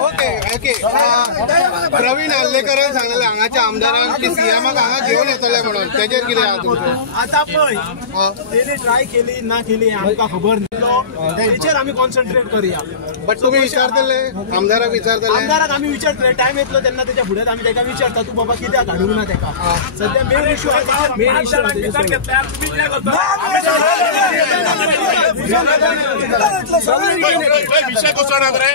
Okay Pravin आल्लेकरान सांगले हांगाच्या आमदारांक की सीएमाक हांगा घेवन येतले म्हणून तेजेर कितें आहा तुमचें? आता पळय तेणी ट्राय केली ना केली आमकां खबर नासलो, तेचेर आमी कॉन्सन्ट्रेट करूया. बट तुम्ही विचारतले आमदाराक विचारतले? आमदाराक आमी विचारतले, टायम येतलो तेन्ना तेच्या फुडें आमी तेका विचारता तूं बाबा कित्याक हाडूंक ना तेका. सध्या मेन इश्यू विषय कसो रे,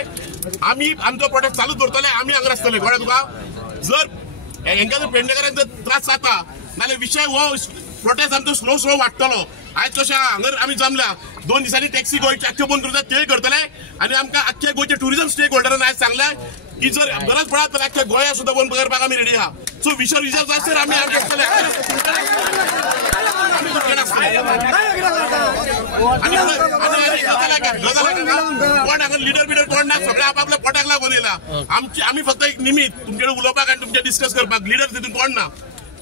आम्ही आमचो प्रोटेस्ट चालू दवरतले, आमी हांगा आसतले. कळ्ळें तुका? जर हेंका जर पेडणेकरांक जर त्रास जाता नाल्यार विषय हो प्रोटेस्ट आमचो स्लो वाडटलो. आयज कशें हांगर आमी जमल्या 2 दिसांनी टॅक्सी गोंयचे आख्खे बंद करतात ते करतले आनी आमकां आख्खे गोंयचे टुरिझम स्टेक होल्डरान आयज सांगले की जर गरज पडत जाल्यार आख्खे गोंया सुद्धा बंद करपाक आमी रेडी आहा. सो विषय रिजल्ट जायसर आमी हांगा आसतले. कोण हांगा लिडर बिडर कोण ना, सगळे आपापल्या पोटाक लागून येयला. आमी फक्त एक निमित्त तुमचे उलोवपाक आनी तुमचे डिस्कस करपाक. लिडर तितून कोण ना.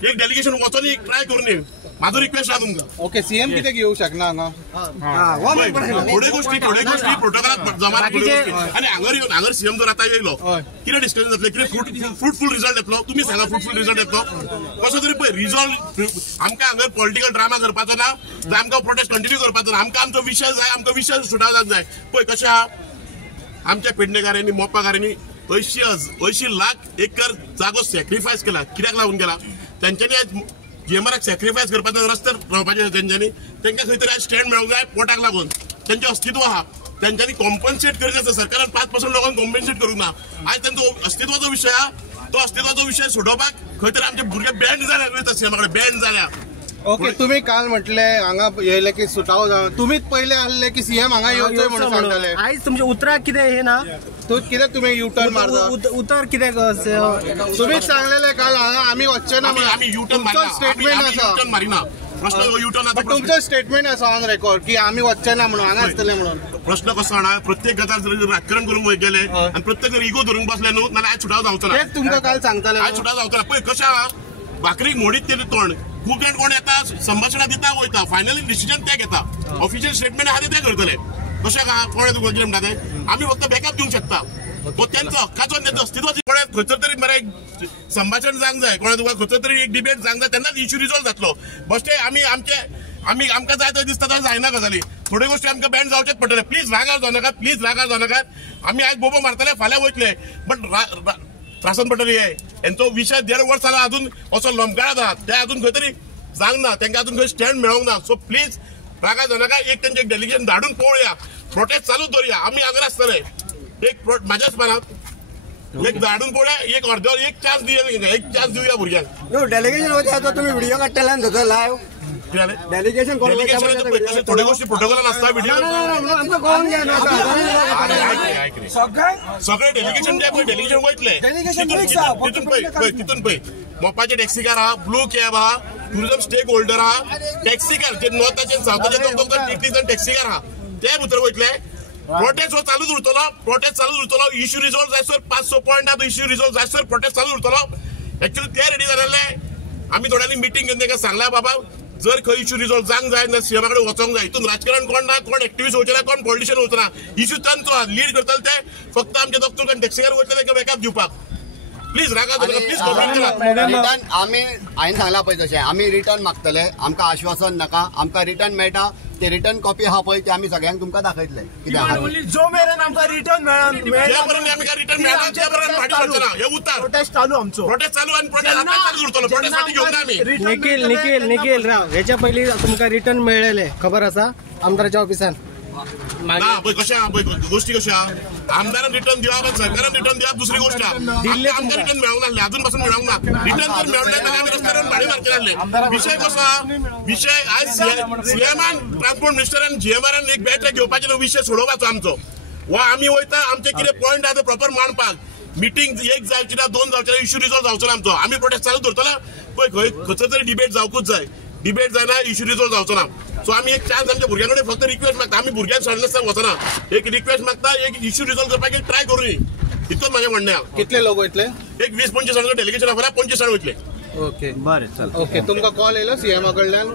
एक डेलिगेशन वचून एक ट्राय करून ये. माझो रिक्वेस्ट आहा तुमकां. ओके सीएम कितें घेवंक शकना हांगा? थोड्यो गोष्टी प्रोटोकॉलात जमा आनी हांगर सीएम जर आतां येयलो कितें डिस्कशन जातलें, कितें फ्रुटफुल रिजल्ट येतलो? तुमी सांगा फ्रुटफुल रिजल्ट येतलो कसो तरी. पळय रिजॉल्व आमकां हांगर पॉलिटिकल ड्रामा करपाचो ना, जाल्यार आमकां प्रोटेस्ट कंटिन्यू करपाचो ना. आमकां आमचो विशय जाय, आमकां विशय सुटावपाक जाय. पळय कशें आहा, आमच्या पेडणेकारांनी मोपाकारांनी 80 लाख एकर जागो सॅक्रिफायस केला. कित्याक लागून केला? तेंच्यांनी आयज जीएमआराक सॅक्रिफायस करपाचो रस्त्यार रावपाचें तेंच्यांनी तांकां खंय तरी आयज स्टँड मेळोंक जाय. पोटाक लागून तेंचें अस्तित्व आहा, तेंच्यांनी कॉम्पन्सेट करचें आसा. सरकारान 5% लोकांक कॉम्पन्सेट करूंक ना. आयज तेंचो अस्तित्वाचो विशय आहा. तो अस्तित्वाचो विशय सोडोवपाक खंय तरी आमचे भुरगे बँड जाल्या वयता, सीएमा कडेन बँड जाल्या. ओके तुम्ही काल म्हटले हांगा येयले की सुटावो जावं, तुमीच पहिले आसले की सीएम हांगा येवचोय म्हणून सांगताले. आयज तुमच्या उतराक कितें हे ना, तू कित्याक तुमी युटर्न मारता? उतर कित्याक तुमीच सांगलेले काल हांगा आमी वचचे ना म्हणून. आमी युटर्न मारिना. प्रश्न युटर्न आता तुमचो स्टेटमेंट आसा ऑन रेकॉर्ड की आमी वचचे ना म्हणून, हांगा आसतले म्हणून. प्रश्न कसो आहा, प्रत्येक गजाल जर राजकारण करूंक गेले आनी प्रत्येक इगो धरून बसले न्हू नाल्यार आयज सुटाव जावचो ना. तेच तुमकां काल सांगताले. आयज सुटाव जावचो ना. पळय कशें आहा, भाकरीक मोडीत तेली तोंड. खूब जाण कोण येता, संभाशणां दिता वयता, फायनली डिसिजन ते घेता. ऑफिशियल स्टेटमेंट आहा ते करतले. कशें आहा, कोण येता कितें म्हणटा ते आमी फक्त बॅकअप दिवंक शकता. तो तेंचो हक्काचो तेंचो अस्तित्वाचो. कोणाक खंयसर तरी मरे संभाशण जावंक जाय, कोणाक तुका खंयसर तरी एक डिबेट जावंक जाय, तेन्नाच इश्यू रिजॉल्व जातलो. बश्टे आमकां जाय थंय दिसता तशें जायना गजाली. थोड्यो गोश्टी आमकां बँड जावचेच पडटले. प्लीज रागार जावं नाकात, प्लीज रागार जावं नाकात. आमी आयज बोबो मारतले, फाल्यां वयतले, बट त्रासान पडटली. हेंचो विशय 1.5 वर्स जाला अजून असो लंपगाळात आहा. ते अजून खंय तरी जावंक ना, तांकां अजून खंय स्टँड मेळोंक ना. सो प्लीज रागार जावं नाका. एक तेंचें डेलिगेशन धाडून पळोवया, प्रोटेस्ट चालू दवरया. आमी हांगा आसतले. एक म्हाज्याच मनात एक धाडून पळोवया. एक अर्दो एक चान्स दिवया भुरग्यांक. डेलिगेशन वयता तुम्ही व्हिडिओ काडटले जाता लायव्ह डेलिगेशन थोड्यो गोष्टी प्रोटोकॉलान आसता. व्हिडिओ सगळे डेलिगेशन डेलिगेशन वयतले तितून पळय मोपाचे टॅक्सीकार आहा, ब्लू कॅब आहा, टुरिझम स्टेक होल्डर आहा, टॅक्सीकार जे नॉर्थाचे सावथाचे टॅक्सीकार आहा, ते भितर वयतले. प्रोटेस्ट हो चालूच उरतलो. इश्यू रिजॉल्व जायसर 500 पॉयंट आहा, इश्यू रिजॉल्व जायसर प्रोटेस्ट चालू उरतलो. एक्चुअली ते रेडी जालेले. आमी थोड्यांनी मिटींग घेवन तांकां सांगला बाबा जर खंय इश्यू रिजॉल्व जावंक जाय ना सीएमा कडेन वचोंक जाय. हितून राजकारण कोण ना, कोण एक्टिव्हिस्ट वचचे ना, कोण पॉलिटिशियन वचना. इश्यू तांचो लीड करतले ते फक्त आमचे दोतोर कोण टॅक्सीकार वयतले तांकां बॅकअप दिवपाक. प्लीज रागा प्लीज रिटर्न हांवें सांगला पळय तशें आमी रिटर्न मागतले. आमकां आश्वासन नाका, आमकां रिटर्न मेळटा. ते रिटर्न कॉपी आहा पळय ते आमी सगळ्यांक तुमकां दाखयतले. जो मेरेन आमकां रिटर्न प्रोटेस्ट चालू आमचो. प्रोटेस्ट चालू आनी प्रोटेस्ट आतां चालू उरतलो. प्रोटेस्ट फाटी घेवंक ना आमी. निखिल राव हेच्या पयलीं तुमकां रिटर्न मेळ्ळेले खबर आसा आमदाराच्या ऑफिसान? ना पळय कशें आहा, पळय गोश्टी कशें आहा. आमदारान रिटर्न दिवप आनी सरकारान रिटर्न दिवप दुसरी गोश्ट आहा. आमकां रिटर्न मेळोंक नासलें, अजून पासून मेळोंक ना. रिटर्न जर मेळ्ळें जाल्यार आमी रस्त्यार भाडे मारचे नासले. विशय कसो आहा, विशय आयज सीएमान ट्रान्सपोर्ट मिनिस्टरान जीएमआरान एक बॅटरी घेवपाचो विशय सोडोवपाचो आमचो. वा आमी वयता आमचे कितें पॉयंट आहा ते प्रॉपर मांडपाक. मिटींग एक जावची ना, 2 जावचे ना, इश्यू रिजॉल्व जावचो ना आमचो. आमी प्रोटेस्ट चालू दवरतलो. पळय खंयसर तरी डिबेट जावकूच जाय. डिबेट जायना, इश्यू रिजॉल्व जावचो ना. सो आमी एक चान्स आमच्या भुरग्यां कडेन फक्त रिक्वेस्ट मागता. आमी भुरग्यांक सोडनासतना वचना. एक रिक्वेस्ट मागता, एक इश्यू रिजॉल्व करपाक एक ट्राय करूं. इतकोच म्हाजें म्हणणें आहा. कितले लोक वयतले? एक 20-25 जाणांचो डेलिगेशन आहा. 25 जाण वयतले. ओके बरें चल. ओके तुमकां कॉल येयलो सीएमा कडल्यान?